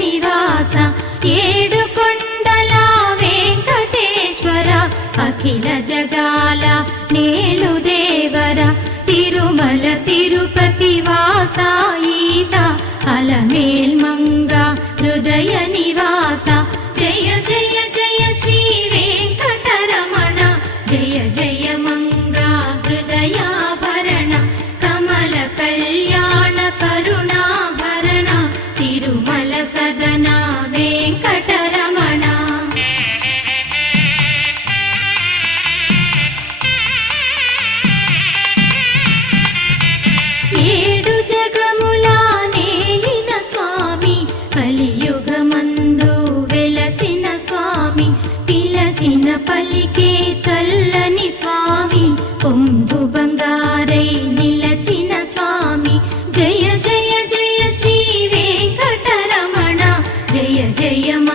నివాస ఏడు కొండల వెంకటేశ్వర అఖిల జగాల నేలు దేవర తిరుమల తిరుపతి వాస ఈస అలమేల్ మంగ హృదయ నివాస జయ జయ జయ శ్రీ వెంకటరమణ జయ జయ మంగ హృదయాభరణ కమల కళ్యాణ కరుణాభరణ తిరుమల సదన వెంకటరమణ ఏడు జగముల నేలిన స్వామి కలియుగమందు వెలసిన స్వామి పిలచిన పలికే చల్ల